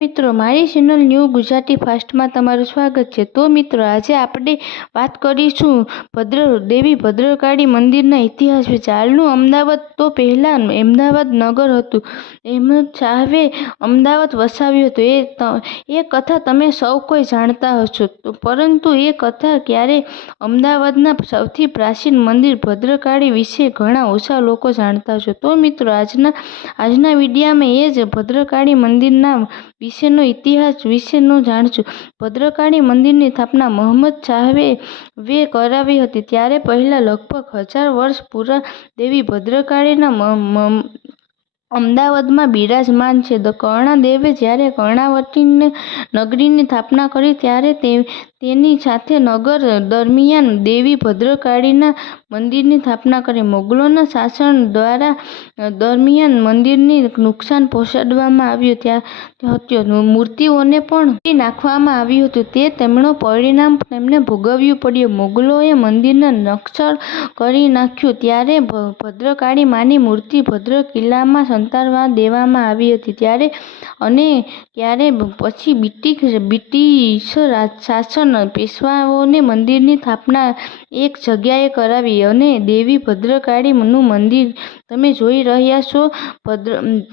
મિત્રો, મારી channel new Gujarati ફાસ્ટમાં તમારું સ્વાગત છે। તો મિત્રો, આજે આપણે વાત કરીશું દેવી ભદ્રકાળી મંદિરના ઇતિહાસ વિશે। હાલનું અમદાવાદ તો પહેલાં અમદાવાદ નગર હતું। અહેમદ શાહે અમદાવાદ વસાવ્યું હતું। એ કથા તમે સૌ કોઈ જાણતા હશો, પરંતુ એ કથા ક્યારે અમદાવાદના સૌથી પ્રાચીન મંદિર ભદ્રકાળી વિશે ઘણા ઓછા લોકો જાણતા હશે। તો મિત્રો, આજના વિડીયોમાં એ જ ભદ્રકાળી મંદિરના વિશેનો ઇતિહાસ વિશેનો જાણશું। ભદ્રકાળી મંદિરની સ્થાપના મહંમદ શાહે કરાવી હતી। ત્યારે પહેલા લગભગ 1000 વર્ષ પૂર્વે દેવી ભદ્રકાળીના અમદાવાદમાં બિરાજમાન છે। કર્ણદેવે જ્યારે કર્ણાવતી નગરીની સ્થાપના કરી ત્યારે તેની સાથે નગર દરમિયાન દેવી ભદ્રકાળીના મંદિરની સ્થાપના કરી। મોગલોના શાસન દરમિયાન મંદિરને નુકસાન પહોંચાડવામાં આવ્યું હતું। મૂર્તિઓને પણ તોડી નાખવામાં આવી હતી। તે તેમનું પરિણામ તેમને ભોગવવું પડ્યું। મોગલોએ મંદિરને નષ્ટ કરી નાખ્યું ત્યારે ભદ્રકાળી માની મૂર્તિ ભદ્ર કિલ્લામાં સંતાડવા દેવામાં આવી હતી। ત્યારે પછી બ્રિટિશ શાસન પેશવાઓએ મંદિરની સ્થાપના એક જગ્યાએ કરાવી અને દેવી ભદ્રકાળીનું મંદિર તમે જોઈ રહ્યા છો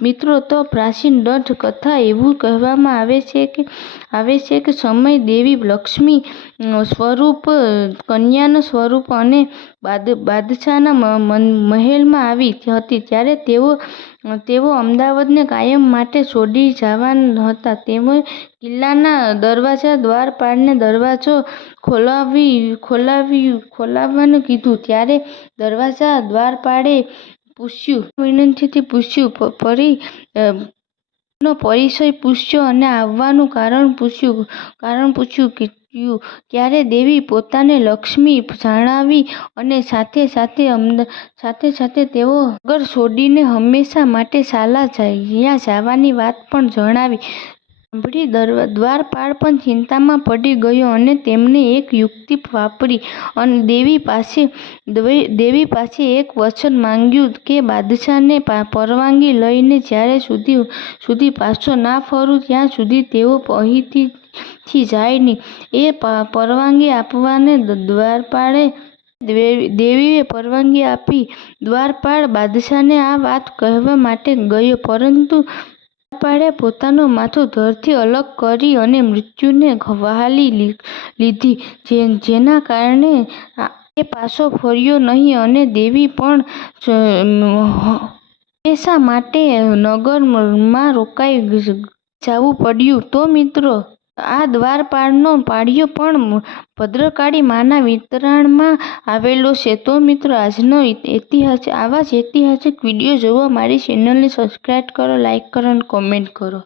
મિત્રો। તો પ્રાચીન દંત કથા એવું કહેવામાં આવે છે કે સમય દેવી લક્ષ્મી સ્વરૂપ કન્યાના સ્વરૂપ અને બાદશાહના મહેલમાં આવી હતી ત્યારે તેઓ અમદાવાદને કાયમ માટે છોડી જવાના હતા। તેમણે કિલ્લાના દરવાજા દ્વારપાળને દરવાજો ખોલવાનું કીધું ત્યારે દરવાજા દ્વારપાળે વિનયથી પૂછ્યું, એમનો પરિચય પૂછ્યો અને આવવાનું કારણ પૂછ્યું। ત્યારે દેવી પોતાને લક્ષ્મી જણાવી અને સાથે તેઓ નગર છોડીને હંમેશા માટે ચાલ્યા જવાની વાત પણ જણાવી। સાંભળી દ્વારપાળ પણ ચિંતામાં પડી ગયો અને તેમણે એક યુક્તિ વાપરી અને દેવી પાસે એક વચન માંગ્યું કે બાદશાહની પરવાનગી લઈને જ્યાં સુધી પાછો ના ફરું ત્યાં સુધી તેઓ અહીંથી જાય નહીં। એ પરવાનગી આપવાને દેવીએ પરવાનગી આપી। દ્વારપાળ બાદશાહને આ વાત કહેવા માટે ગયો, પરંતુ દ્વારપાળે પોતાનું માથું ધરતી અલગ કરી અને મૃત્યુને વહાવી લીધી, જેના કારણે એ પાછો ફર્યો નહીં અને દેવી પણ હંમેશા માટે નગરમાં રોકાઈ જવું પડ્યું। તો મિત્રો, આ દ્વારપાળનો પાળિયો પણ ભદ્રકાળી માના વિતરણમાં આવેલો છે। તો મિત્રો, આજનો ઇતિહાસ આવા જ ઐતિહાસિક વિડીયો જોવા મારી ચેનલને સબસ્ક્રાઈબ કરો, લાઈક કરો અને કોમેન્ટ કરો।